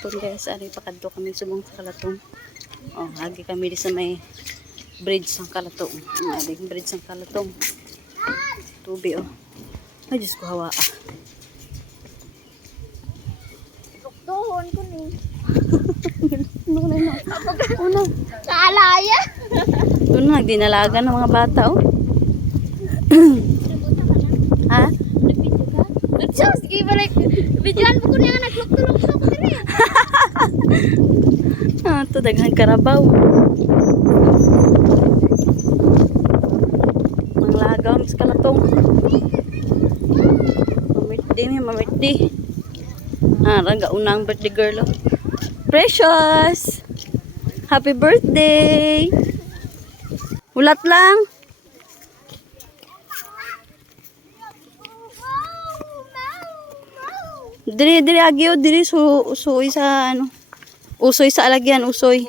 Kalaton guys, ari pakadto kami subong sa Kalaton. Oh, lagi kami di sa may bridge sang Kalaton. Adi bridge sang Kalaton. Tubi oh. Ay Diyos ko hawa ah. Tuhon ko ni. Una. Kaalaya. Doon nagdinalaga ng mga bata oh. Ha? Sus, sige balik. Bidyan mo ko niya nagluk-luk-luk diri. Ah, to daghang karabaw. Ang lagaw mis Kalatong. Mamit di. Ah, raga unang birthday girl. Oh. Precious. Happy birthday. Ulat lang. Diri agyo diri usoy sa ano. Usoy sa alagyan, usoy.